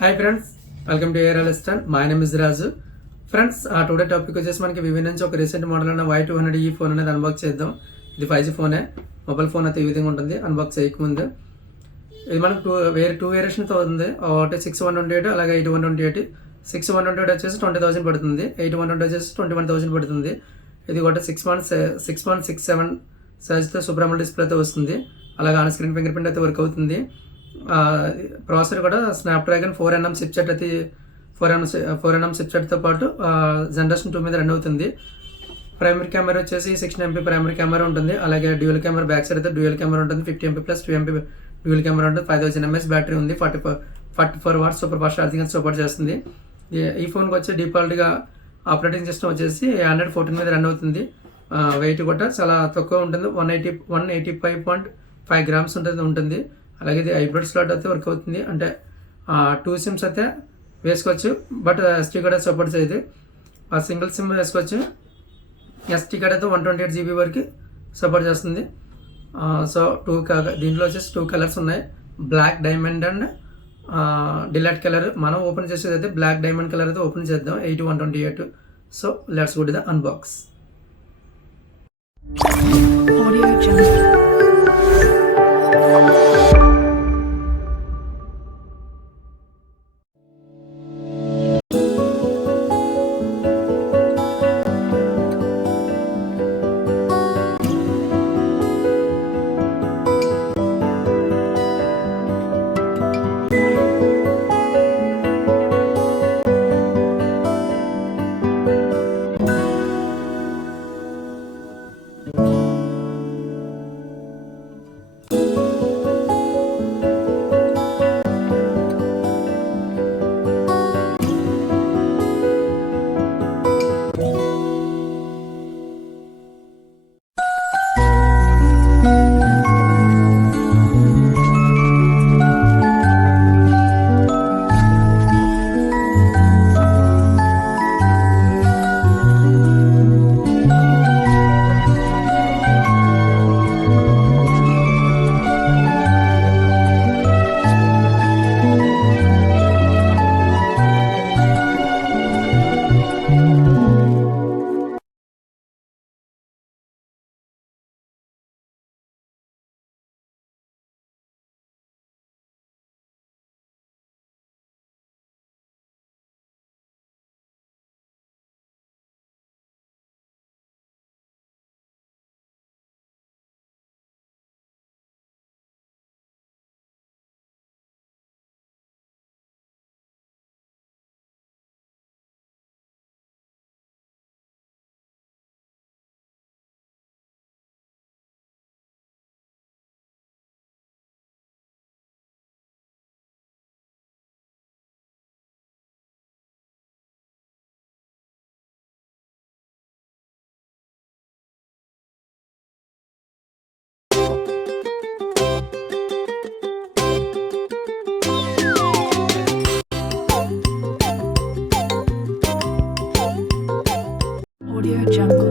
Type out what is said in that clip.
Hi friends, welcome to AR Aliston. My name is Raju. Friends, today topic వచ్చేసి మనకి Vivo నుంచి ఒక recent model అయిన Y200 ఫోన్ అనేది అన్బాక్స్ చేద్దాం. ఇది 5G ఫోనే. మొబైల్ ఫోన్ అయితే ఈ విధంగా ఉంటుంది అన్బాక్స్ చేయకముందు. ఇది మనకు టూ వేరియేషన్తో ఉంది. ఒకటి 6128, అలాగే 8128. 6128 వచ్చేసి 20,000 పడుతుంది, 8128 వచ్చేసి 21,000 పడుతుంది. ఇది ఒకటి 6.67 సైజ్తో సూపర్ AMOLED డిస్ప్లేతో వస్తుంది. అలాగే ఆన్ స్క్రీన్ ఫింగర్ ప్రింట్ అయితే వర్క్ అవుతుంది. ప్రాసెసర్ కూడా స్నాప్డ్రాగన్ 4nm చిప్సెట్ అయితే 4nm చిప్సెట్తో పాటు జనరేషన్ 2 మీద రన్ అవుతుంది. ప్రైమరీ కెమెరా వచ్చేసి 16MP ప్రైమరీ కెమెరా ఉంటుంది. అలాగే డ్యూయల్ కెమెరా బ్యాక్ సైడ్ అయితే డ్యూయల్ కెమెరా ఉంటుంది. 50MP plus 2MP dual camera ఉంటుంది. 5000 mAh బ్యాటరీ ఉంది. 44 watts super fast charging support చేస్తుంది. ఈ ఫోన్కి వచ్చే డిఫాల్ట్గా ఆపరేటింగ్ సిస్టమ్ వచ్చేసి Android 14 మీద రన్ అవుతుంది. వెయిట్ కూడా చాలా తక్కువ ఉంటుంది. 185.5 grams ఉంటుంది. అలాగే ఇది హైబ్రిడ్ స్లాట్ అయితే వర్క్ అవుతుంది. అంటే 2 సిమ్స్ అయితే వేసుకోవచ్చు, బట్ SD కార్డ్ అయితే సపోర్ట్ చేయదు. సింగిల్ సిమ్ వేసుకోవచ్చు. SD కార్డ్ అయితే 128GB వరకు సపోర్ట్ చేస్తుంది. సో దీంట్లో వచ్చేసి 2 కలర్స్ ఉన్నాయి, black diamond and delight colour. మనం ఓపెన్ చేసేది అయితే బ్లాక్ డైమండ్ కలర్ అయితే ఓపెన్ చేద్దాం. 8128. So let's go to the unbox. Audio Jungle.